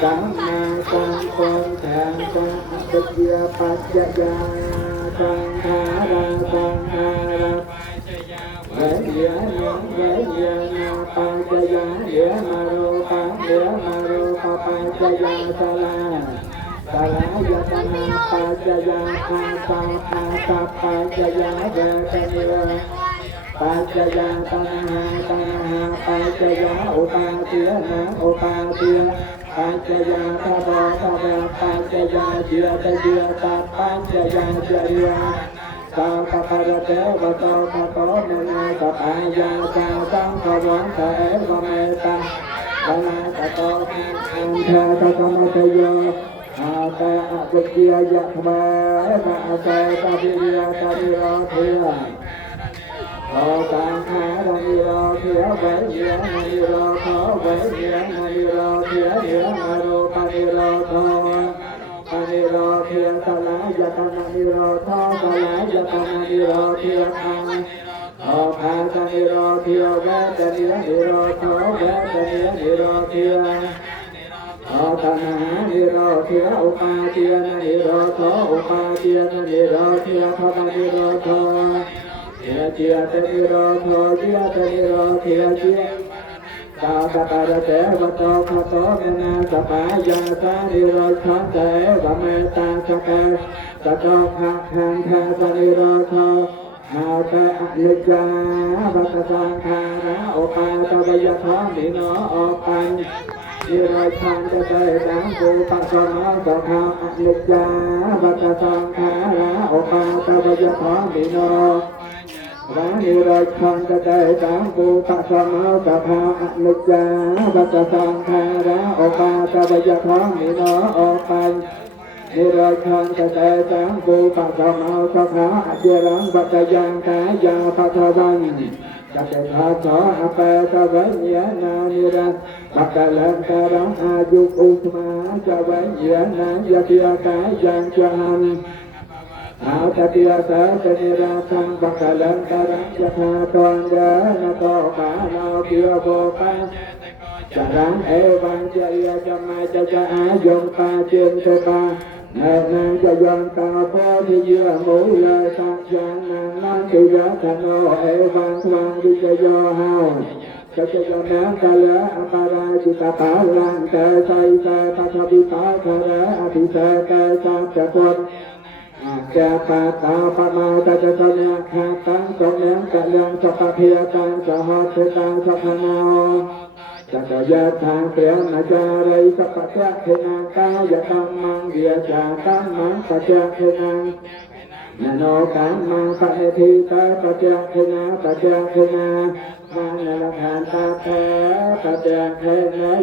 สัมมาสัมพุทธัสสะปัจจยปัจจยาสังขาราสังขาราเวียนาปัจจยาเยมาโรปัจเยมาโรปัจจยาสลายตนะปัจจยาอาสาปัจจยาเวทนิโรปัจจยาตัณหาปัจจยาอุปาทินะอุปาทิปัจจยาทบปัจจยาเดียตัปัจจยาจริยาสัพพะระเตวะโตภะโตมนาสัพพายาสาสังขวังเถวะเมตตาวะตะโตอันเทตะกมะเตโยอาตะอภิเยยะธรรมะอาตะตะวิริยะตะวิโรเทโอตังหานิโรเทวะเยนะนิโรโทวะเยนะนิโรเทเยนะโรปะนิโรโทปะนิโรเทสลายตนะนิโรโทสลายตนะนิโรเทอังโอภาสนิโรเทเวทนิโรโทเวทนิโรเทโอตัณหานิโรเทอุปาทินะนิโรโทอุปาทินะนิโรเทภวนิโรโทเจียเตนิโรโทเจียเตนิโรเทียเจียตาตะตะระเตวะโตภะโตเมนะสัพพายาสานิโรธาเตวะเมตตาสะเกสะโตภะคันเทสนิโรโทอาเตอนิจจาวัตสังขาระโอปาตวะธรรมิโนโอปันนิโรธาเตเตตังภูปัสสโนสัพพะอนิจจาวัตสังขาระโอปาตวะธรรมิโนวานิโรธาเตเตตังภูปัสสโนสัพพะอนิจจาวัตสังขาระโอปาตวะธรรมิโนโอปันนิโรธาเตเตตังภูปัสสโนสัพพะอจิรังวัตยังกายาภัทวันจัตถาโสอเปตะวิญญาณานิรัตปัตตะลังตรังอายุอุสมาจะวิญญาณายะเทียกายังจันอาตติยะสะเตนิราคังปัตตะลังตรังยะธาตวันเดนะโตปาโนเกียวโภปัสจะรังเอวังจะเยจะมาจะอายงปาเจนเตปาแม่นางจะยอมตาพ่อที่เยื่อหมูเลยสักฉันนางนั่งที่ยะธโนเอวังทวังวิจโยหาจะยอมน้ำตาเลอปาราจิตาปาลังแต่ใส่ใส่ปัทวิปาทะเลอภิเษกแต่สัจจคนจะปาตาปมาตจะสัญญาขาตังสงเนียงกะยังสัพเพตังสหัสตังสัพพนาจักยะทางเปรียนาจาริสัพพะเทนังกายตัมมังเดียจาตัมมังปัจจเทนังนโนกัมมังปะเนธิตาปัจจเทนาปัจจเทนามานะละทานตาแท้ปัจจเทนะ